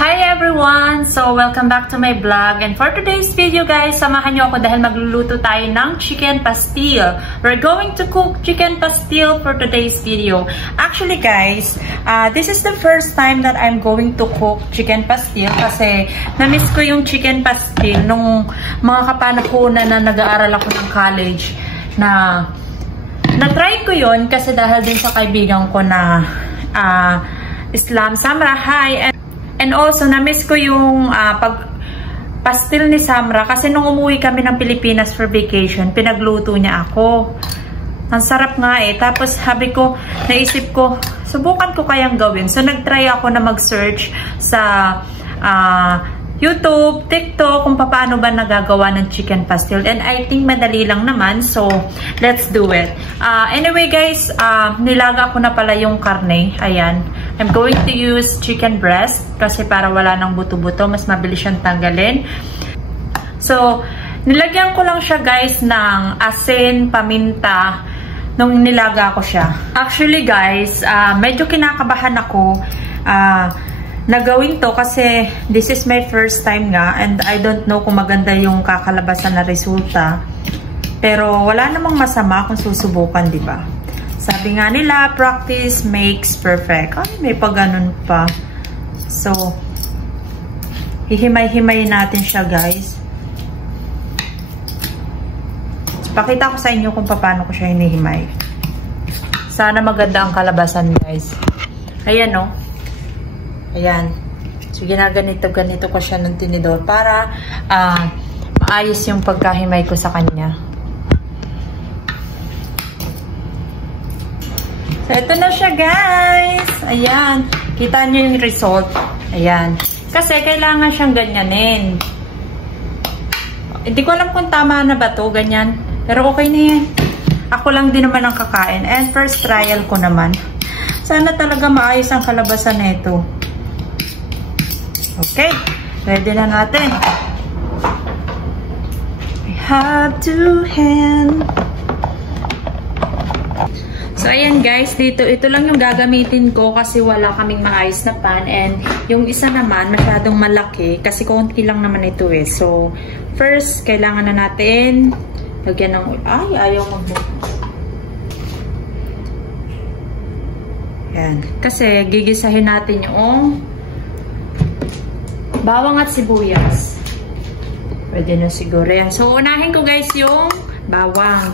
Hi everyone! So, welcome back to my vlog. And for today's video guys, samahan nyo ako dahil magluluto tayo ng chicken pastil. We're going to cook chicken pastil for today's video. Actually guys, this is the first time that I'm going to cook chicken pastil kasi na-miss ko yung chicken pastil nung mga kapanahonan na nag-aaral ako ng college na na-try ko yon kasi dahil din sa kaibigan ko na Islam Samra. Hi! And also, na-miss ko yung pastil ni Samra kasi nung umuwi kami ng Pilipinas for vacation, pinagluto niya ako. Ang sarap nga eh. Tapos sabi ko, naisip ko, subukan ko kayang gawin. So, nag-try ako na mag-search sa YouTube, TikTok, kung paano ba nagagawa ng chicken pastil. And I think madali lang naman. So, let's do it. Anyway guys, nilaga ko na pala yung karne. Ayan. I'm going to use chicken breast kasi para wala ng buto-buto. Mas mabilis siyang tanggalin. So, nilagyan ko lang siya guys ng asin, paminta nung nilaga ko siya. Actually guys, medyo kinakabahan ako na gawin to kasi this is my first time nga and I don't know kung maganda yung kakalabasan na resulta. Pero wala namang masama kung susubukan, di ba? Sabi nga nila, practice makes perfect. Ay, may pa ganun pa. So, hihimay-himay natin siya guys. So, pakita ko sa inyo kung paano ko siya hinihimay. Sana maganda ang kalabasan guys. Ayan o. Ayan. So, ginaganito-ganito ko siya ng tinidor para maayos yung pagkahimay ko sa kanya. So, ito na siya guys. Ayan. Kita nyo yung result. Ayan. Kasi kailangan siyang ganyanin. Hindi ko alam kung tama na ba to ganyan. Pero okay na yan. Ako lang din naman ang kakain. And first trial ko naman. Sana talaga maayos ang kalabasan na ito. Okay, ready na natin. I have two hands. So, ayan guys, ito lang yung gagamitin ko kasi wala kaming maayos na pan. And yung isa naman, masyadong malaki kasi konti lang naman ito eh. So, first, kailangan na natin lagyan ng... Ay, ayaw mag-book. Ayan. Kasi, gigisahin natin yung bawang at sibuyas. Pwede na siguro yan. So, unahin ko guys yung bawang.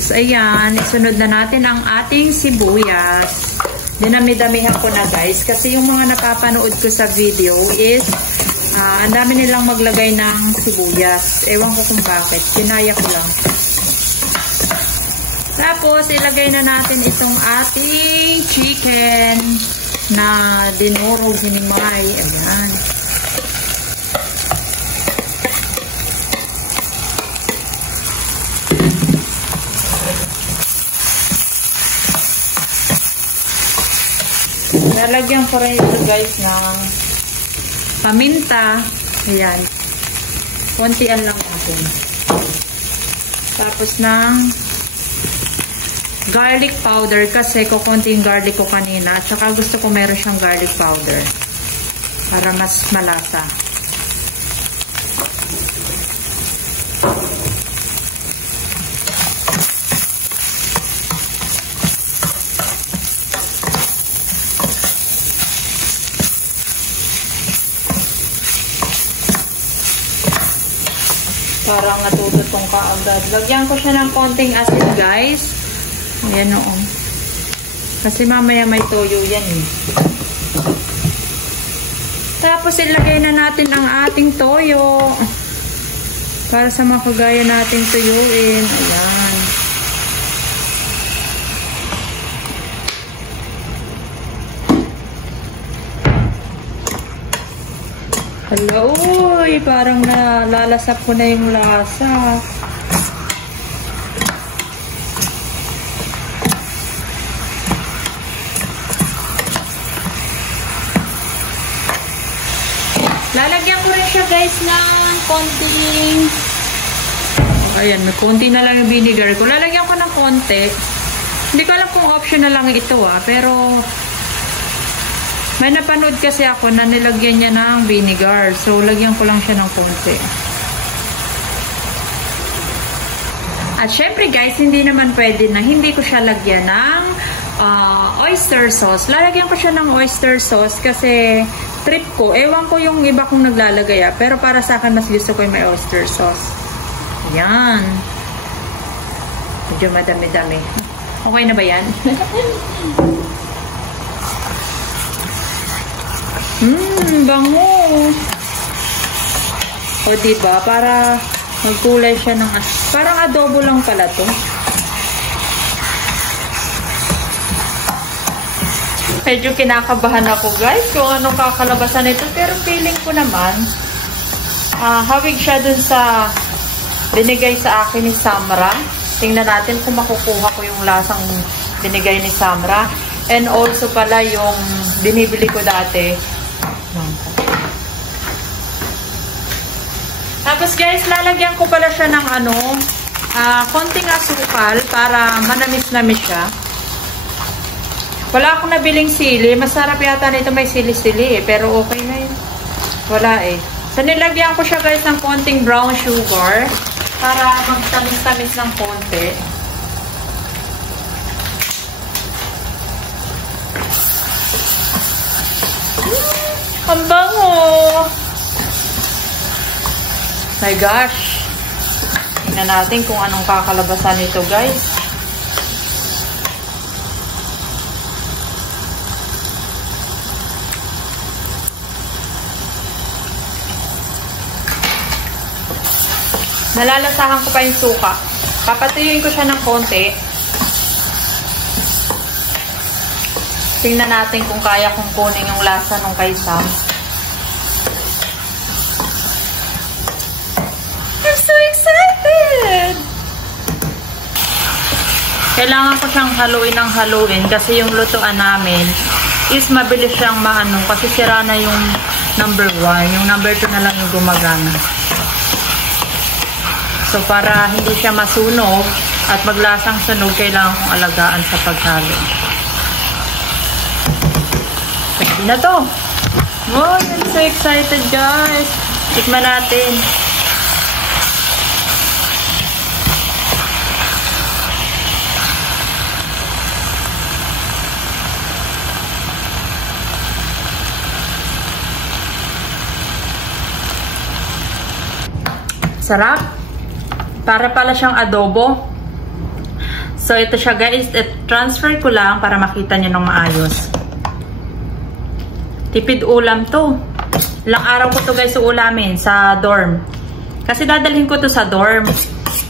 So, ayan. Isunod na natin ang ating sibuyas. Dinami-damihan ko na guys. Kasi yung mga napapanood ko sa video is ang dami nilang maglagay ng sibuyas. Ewan ko kung bakit. Kinaya ko lang. Tapos, ilagay na natin itong ating chicken na dinurog, hinimay. Ayan. Lalagyan ko rin ito guys ng paminta. Ayan. Kontian lang natin. Tapos ng garlic powder kasi kukunti yung garlic ko kanina. At saka gusto ko meron siyang garlic powder para mas malasa. Parang natututong ka agad. Lagyan ko siya ng konting asin guys. Ayan o. Kasi mamaya may toyo yan eh. Tapos ilagay na natin ang ating toyo. Para sa makagaya nating tuyuin. Ayan. Hello! Parang nalalasap ko na yung lasa. Lalagyan ko rin siya guys ng konting Ayan, may konti na lang yung vinegar ko. Lalagyan ko ng konti Hindi ko alam kung optional lang ito pero may napanood kasi ako na nilagyan niya ng vinegar. So, lagyan ko lang siya ng konti. At syempre guys, hindi naman pwede na hindi ko siya lagyan ng oyster sauce. Lalagyan ko siya ng oyster sauce kasi trip ko. Ewan ko yung iba kong naglalagay pero para sa akin mas gusto ko yung may oyster sauce. Yan. Medyo madami-dami. Okay na ba yan? Bango. O diba? Para magkulay siya ng... Parang adobo lang pala to. Medyo kinakabahan ako guys kung anong kakalabasan nito. Pero feeling ko naman hawig siya dun sa binigay sa akin ni Samra. Tingnan natin kung makukuha ko yung lasang binigay ni Samra. And also pala yung binibili ko dati. Tapos guys, lalagyan ko pala siya ng konting asukal para manamis-namis siya. Wala akong nabiling sili. Masarap yata nito may sili-sili pero okay na yun. Wala So nilagyan ko siya guys ng konting brown sugar para magtamis-tamis ng konti. Ang bango! My gosh! Tingnan natin kung anong kakalabasan nito guys. Nalalasahan ko pa yung suka. Papatuyuin ko siya ng konti. Tingnan natin kung kaya kong kunin yung lasa nung kay Sam. I'm so excited! Kailangan ko siyang haluin ng haluin kasi yung lutuan namin is mabilis siyang maano kasi sira na yung number 1. Yung number 2 na lang yung gumagana. So, para hindi siya masunog at maglasang sunog, kailangan kong alagaan sa paghalo. Pwede na to. Oh, I'm so excited, guys. Tikman natin. Sarap. Para pala siyang adobo. So, ito siya guys. Transfer ko lang para makita nyo ng maayos. Tipid ulam to. Ilang araw ko to guys ulamin sa dorm. Kasi dadalhin ko to sa dorm.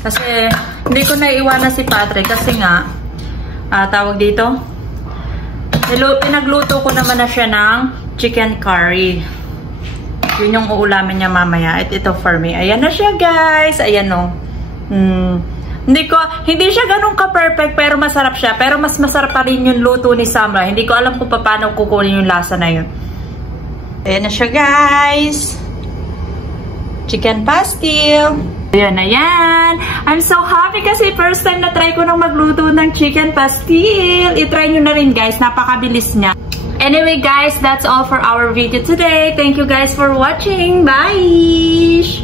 Kasi hindi ko naiiwanan si Patrick. Kasi nga, tawag dito, pinagluto ko naman na siya ng chicken curry. Yun yung uulamin niya mamaya. At ito for me. Ayan na siya guys. Ayan o. Hindi siya ganun ka-perfect pero masarap siya. Pero mas masarap pa rin yung luto ni Samra. Hindi ko alam kung paano kukunin yung lasa na yun. Ayan na siya guys. Chicken pastil. Ayan na yan. I'm so happy kasi first time na try ko nang magluto ng chicken pastil. I-try nyo na rin guys. Napakabilis niya. Anyway guys, that's all for our video today. Thank you guys for watching. Bye!